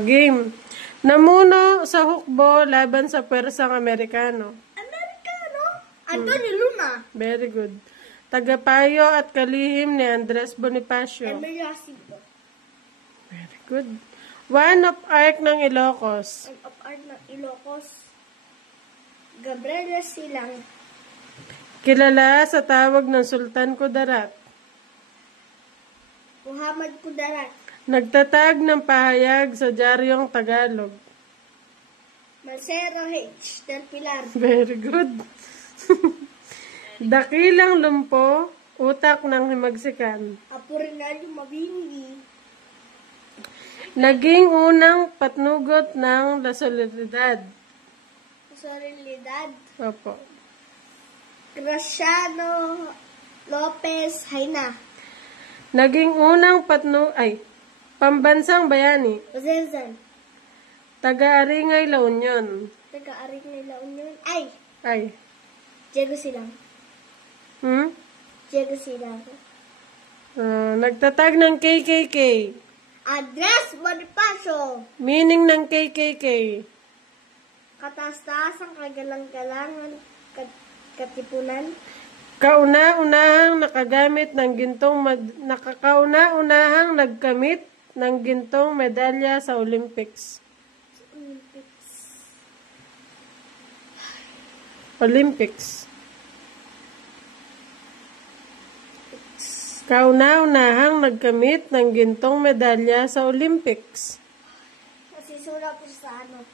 Game. Namuno sa hukbo laban sa pwersang Amerikano. Amerikano? Antonio Luna. Very good. Tagapayo at kalihim ni Andres Bonifacio. Emilio Jacinto. Very good. One of Arc ng Ilocos. One of Arc ng Ilocos. Gabriela Silang. Kilala sa tawag ng Sultan Kudarat. Muhammad Kudarat. Nagtatag ng pahayag sa Diaryong Tagalog. Marcelo H. Del Pilar. Very good. Dakilang lumpo, utak ng himagsikan. Apolinario Mabini. Naging unang patnugot ng La Soledad. Soledad. Opo. Graciano Lopez Haina. Naging unang pambansang bayani. Ozezan. Taga-Aringay, La Union. Taga-aring nila Union. Ay. Diego Silang. Diego Silang. Nagtatag ng KKK. Andres Bonifacio. Meaning ng KKK. Kataas-taasang kagalang-galangan katipunan. Kauna-unahang nagkamit ng gintong medalya sa Olympics. Kauna-unahang nagkamit ng gintong medalya sa Olympics. Kasi sulat ko sa ano?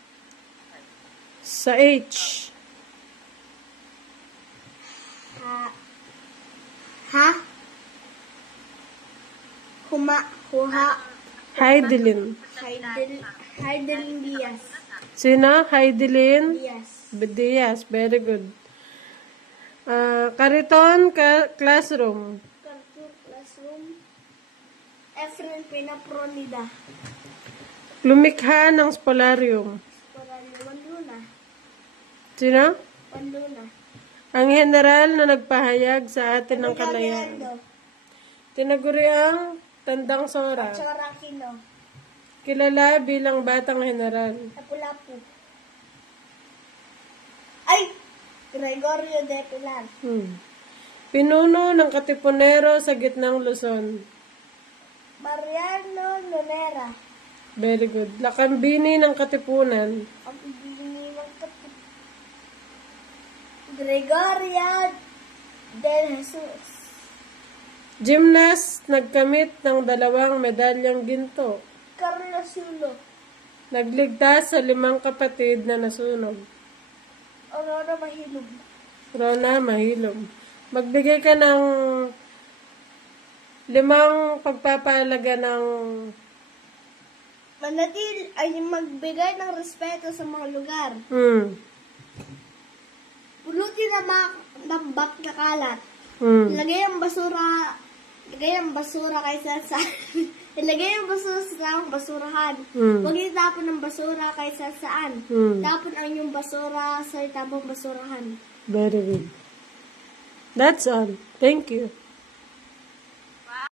Sa H. Heidelin. Heidelin Diaz. Sino? Heidelin Diaz. Diaz. Very good. Kariton Classroom. Cartoon Classroom. Efren Pinapronida. Lumikha ng Spolarium. Wanduna. Sino? Wanduna. Ang general na nagpahayag sa atin ng kalayaan. Tinaguriang Tandang Sora. Chorakino. Kilala bilang Batang General. Lapu-Lapu. Ay! Gregorio de Pilar. Pinuno ng Katipunero sa gitnang Luzon. Mariano Lunera. Very good. Lakambini ng Katipunan. Ang ibinimang Gregoria del Jesus. Gymnast nagkamit ng 2 medalyang ginto. Carlos Yulo. Nagligtas sa 5 kapatid na nasunog. Aurora Mahilog. Rona Mahilom. Magbigay ka ng 5 pagpapahalaga ng... Manatil ay magbigay ng respeto sa mga lugar. Pulutin ng bak na kalat. Ilagay ang basura kaysa sa ilagay ang basura sa tamang basurahan. Huwag itapon ng basura kaysa saan. Tapon ang yung basura sa tamang basurahan. Very good. That's all. Thank you.